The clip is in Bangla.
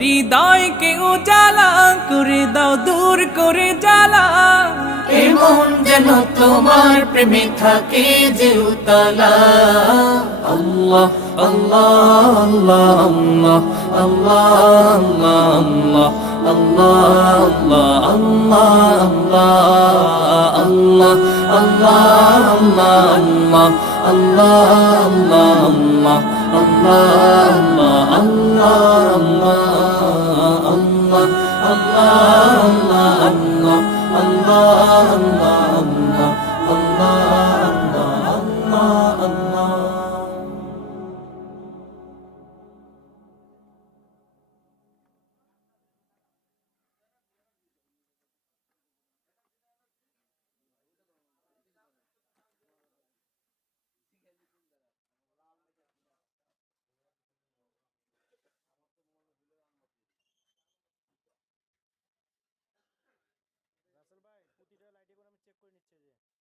হৃদয়কে উজালা করে দাও, দূর করে জ্বালা। এমন যেন তোমার প্রেমে থাকে যে উতলা। আল্লাহ আল্লাহ আল্লাহ আল্লাহ আল্লাহ আল্লাহ আল্লাহ আল্লাহ আল্লাহ আল্লাহ আল্লাহ রাসেল ভাই প্রতিটা লাইটে করে আমি চেক করে নিচ্ছি যে